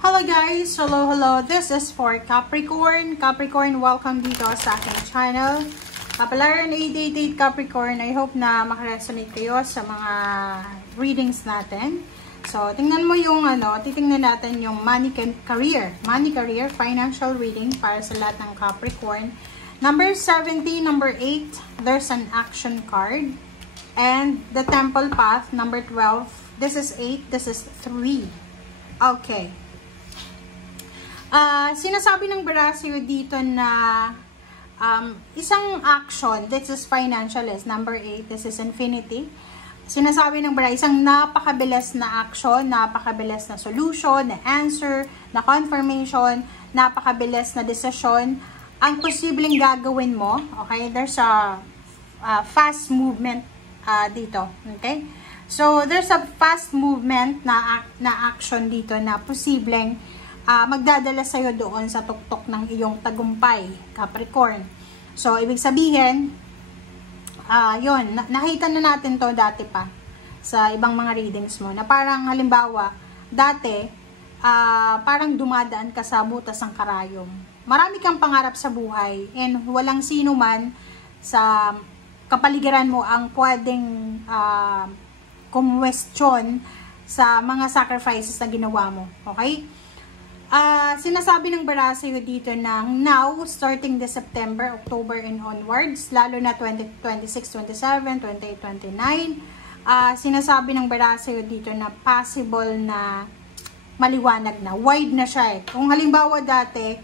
Hello guys! Hello! This is for Capricorn. Capricorn, welcome dito sa aking channel. Kapalaran 888 Capricorn. I hope na makaresonate kayo sa mga readings natin. So, tingnan mo yung titingnan natin yung money career, financial reading para sa lahat ng Capricorn. Number 70, number 8, there's an action card. And the temple path, number 12, this is 8, this is 3. Okay. Sinasabi ng Barasio dito na isang action, this is financial, is number 8, this is infinity. Sinasabi ng Barasio, isang napakabilis na action, napakabilis na solution, na answer, na confirmation, napakabilis na decision, ang posibleng gagawin mo. Okay, there's a fast movement dito. Okay, so there's a fast movement na action dito na posibleng magdadala sa'yo doon sa tuktok ng iyong tagumpay, Capricorn. So, ibig sabihin, yun, nakita na natin to dati pa sa ibang mga readings mo, na parang halimbawa, dati, parang dumadaan ka sa butas ng karayom. Marami kang pangarap sa buhay, and walang sino man sa kapaligiran mo ang pwedeng kumwestiyon sa mga sacrifices na ginawa mo. Okay? Sinasabi ng Barasio dito na now, starting this September, October and onwards, lalo na 2026, 27, 28, 29, sinasabi ng Barasio dito na possible na maliwanag na, wide na siya eh. Kung halimbawa dati,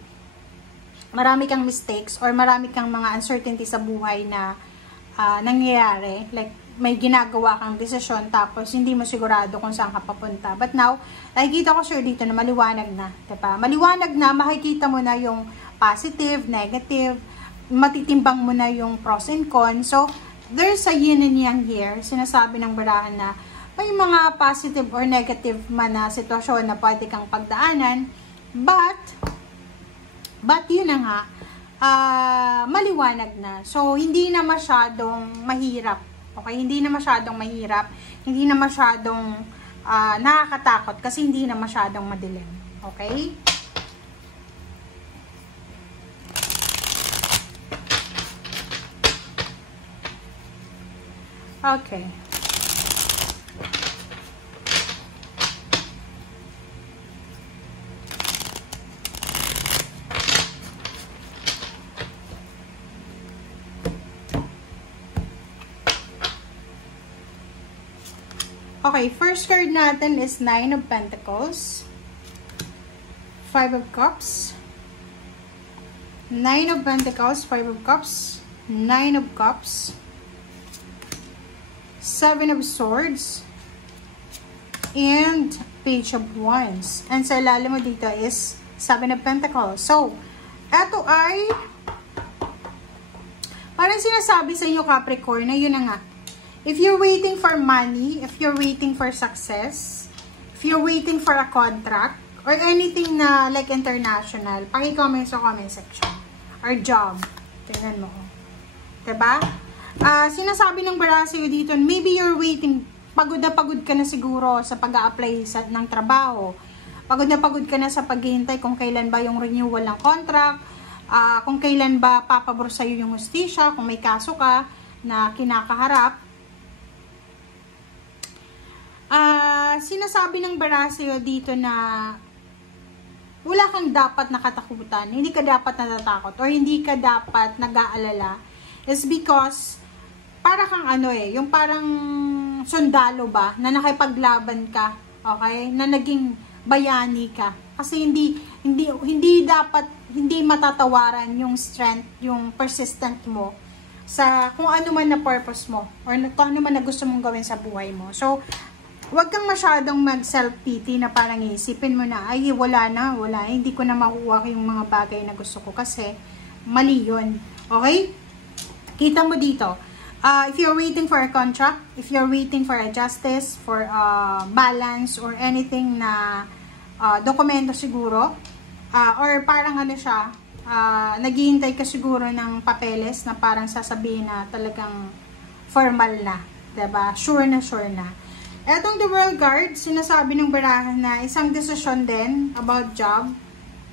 marami kang mistakes or marami kang mga uncertainty sa buhay na nangyayari, like may ginagawa kang desisyon tapos hindi mo sigurado kung saan ka papunta. But now, nakikita ko sure dito na maliwanag na. Diba? Maliwanag na, makikita mo na yung positive, negative, matitimbang mo na yung pros and cons. So, there's a yin and yang here. Sinasabi ng barahan na may mga positive or negative man na sitwasyon na pwede kang pagdaanan. But yun na nga, maliwanag na. So, hindi na masyadong mahirap. Okay, hindi na masyadong mahirap, hindi na masyadong nakakatakot kasi hindi na masyadong madilim. Okay? Okay. Okay, first card natin is 9 of Pentacles, 5 of Cups, 9 of Pentacles, 5 of Cups, 9 of Cups, 7 of Swords, and Page of Wands. And sa ilalim mo dito is 7 of Pentacles. So, eto ay parang sinasabi sa inyo, Capricorn, na yun na nga. If you're waiting for money, if you're waiting for success, if you're waiting for a contract, or anything na like international, paki-comment sa comment section. Or job. Tingnan mo. Diba? Sinasabi ng Barasio dito, maybe you're waiting, pagod ka na siguro sa pag-a-apply ng trabaho. Pagod ka na sa paghihintay kung kailan ba yung renewal ng contract, kung kailan ba papabor sa'yo yung hustisya, kung may kaso ka na kinakaharap. Sinasabi ng Barasio dito na wala kang dapat nakatakutan, hindi ka dapat natatakot, or hindi ka dapat nag-aalala, is because para kang yung parang sundalo ba, na nakipaglaban ka, okay, na naging bayani ka, kasi hindi dapat, hindi matatawaran yung strength, yung persistent mo, sa kung ano man na purpose mo, or kung ano man na gusto mong gawin sa buhay mo. So, huwag kang masyadong mag-self-pity na parang isipin mo na, ay, wala na, hindi ko na makuha yung mga bagay na gusto ko kasi mali yun. Okay? Kita mo dito. If you're waiting for a contract, if you're waiting for a justice, for a balance, or anything na dokumento siguro, or parang siya, naghihintay ka siguro ng papeles na parang sasabihin na talagang formal na. Diba? Sure na. Etong the World Card, sinasabi ng barahan na isang desisyon din about job,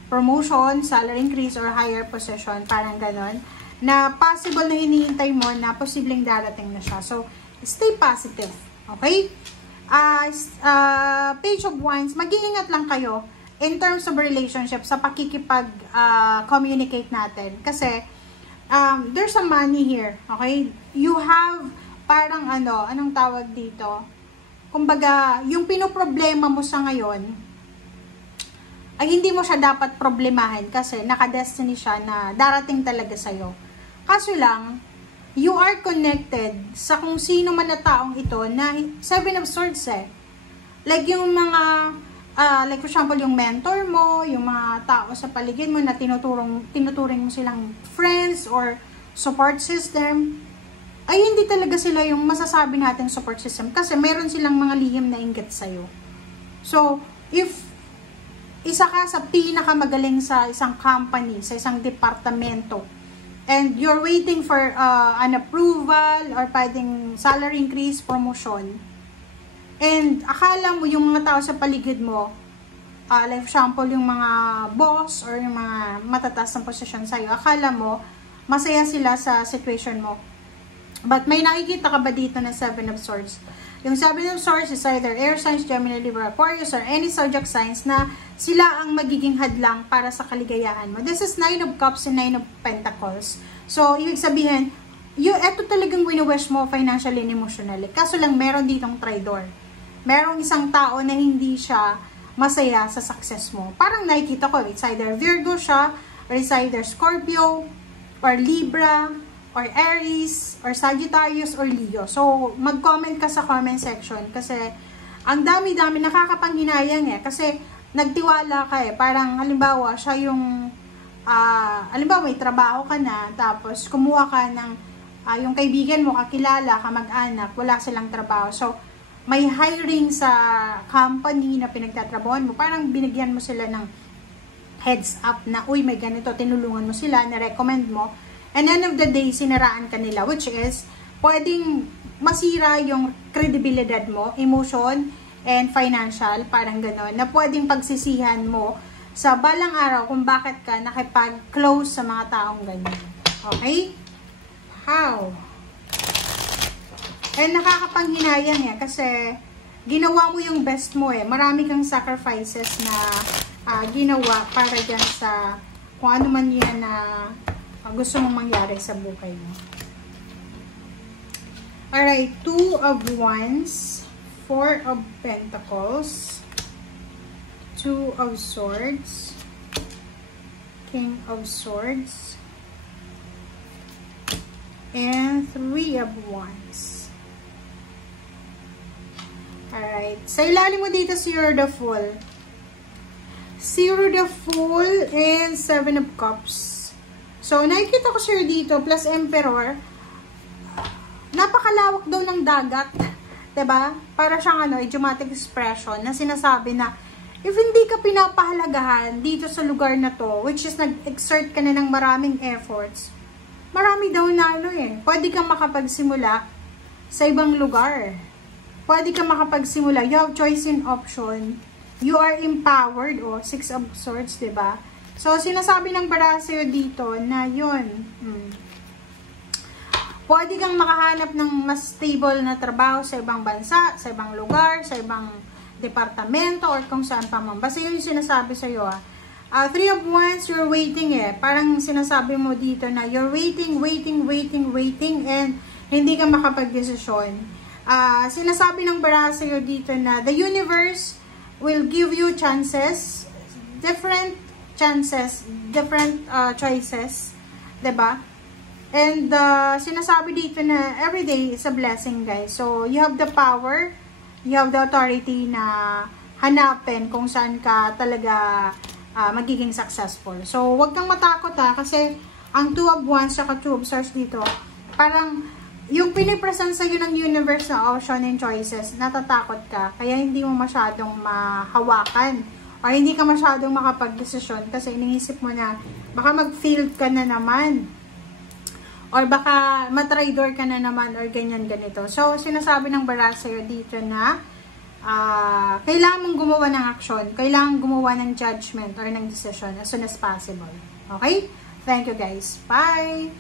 promotion, salary increase, or higher position, parang ganon, na possible na hinihintay mo na posibleng darating na siya. So, stay positive. Okay? Page of Wands, mag-iingat lang kayo in terms of relationship sa pakikipag-communicate natin. Kasi, there's a money here. Okay? You have, parang anong tawag dito? Kumbaga, yung pinoproblema mo sa ngayon, ay hindi mo siya dapat problemahin kasi naka-destiny siya na darating talaga sa'yo. Kaso lang, you are connected sa kung sino man na taong ito na 7 of Swords eh. Like yung mga, like for example, yung mentor mo, yung mga tao sa paligid mo na tinuturing mo silang friends or support system, ay hindi talaga sila yung masasabi natin support system kasi meron silang mga lihim na inggit sa'yo. So, if isa ka sa pinakamagaling sa isang company, sa isang departamento, and you're waiting for an approval or pwedeng salary increase, promotion, and akala mo yung mga tao sa paligid mo, like for example, yung mga boss or yung mga matataas ng posisyon sa'yo, akala mo masaya sila sa situation mo. But may nakikita ka ba dito na 7 of Swords? Yung 7 of Swords is either air signs, Gemini, Libra, Aquarius, or any zodiac signs na sila ang magiging hadlang para sa kaligayahan mo. This is 9 of Cups and 9 of Pentacles. So, ibig sabihin, eto talagang wini-wish mo financially and emotionally. Kaso lang, meron ditong traitor. Merong isang tao na hindi siya masaya sa success mo. Parang nakikita ko, it's either Virgo siya, or it's either Scorpio, or Libra, or Aries, or Sagittarius, or Leo. So, mag-comment ka sa comment section kasi ang dami-dami nakakapanghinayang eh. Kasi nagtiwala ka eh. Parang halimbawa, siya yung halimbawa may trabaho ka na, tapos kumuha ka ng yung kaibigan mo, kakilala, kamag-anak, wala silang trabaho. So, may hiring sa company na pinagtatrabahoan mo. Parang binigyan mo sila ng heads up na, uy, may ganito, tinulungan mo sila, na-recommend mo. And end of the day, sinaraan ka nila, which is, pwedeng masira yung credibility mo, emotion, and financial, parang gano'n, na pwedeng pagsisihan mo sa balang araw kung bakit ka nakipag-close sa mga taong ganyan. Okay? How? And nakakapanghinayang eh, kasi ginawa mo yung best mo eh. Marami kang sacrifices na ginawa para dyan sa kung ano man yan na gusto mong mangyari sa buhay mo. Alright, 2 of Wands, 4 of Pentacles, 2 of Swords, King of Swords, and 3 of Wands. Alright, sa ilalim mo dito si You're the Fool. Zero the Fool and 7 of Cups. So, nakikita ko sir dito, plus Emperor, napakalawak daw ng dagat. Diba? Para siyang idiomatic expression na sinasabi na, if hindi ka pinapahalagahan dito sa lugar na to, which is nag-exert ka na ng maraming efforts, marami daw na pwede kang makapagsimula sa ibang lugar. Pwede kang makapagsimula. You have choice in option. You are empowered. 6 of Swords, diba? So, sinasabi ng baraha dito na yun. Pwede kang makahanap ng mas stable na trabaho sa ibang bansa, sa ibang lugar, sa ibang departamento, or kung saan pa man. Basta yun yung sinasabi sa'yo. 3 of Wands, you're waiting eh. Parang sinasabi mo dito na you're waiting, and hindi ka makapag-desisyon. Sinasabi ng baraha dito na the universe will give you chances, different chances, different choices, diba? And sinasabi dito na everyday is a blessing, guys. So, you have the power, you have the authority na hanapin kung saan ka talaga magiging successful. So, wag kang matakot kasi ang 2 of Wands at 2 of Swords dito, parang yung pinipresent sa'yo ng universe na option and choices, natatakot ka, kaya hindi mo masyadong mahawakan. O hindi ka masyadong makapag-desisyon kasi iniisip mo na baka mag-failed ka na naman. Or baka matraidor ka na naman or ganyan ganito. So, sinasabi ng baraha sa'yo dito na kailangan mong gumawa ng action, kailangan gumawa ng judgment or ng decision as soon as possible. Okay? Thank you guys. Bye!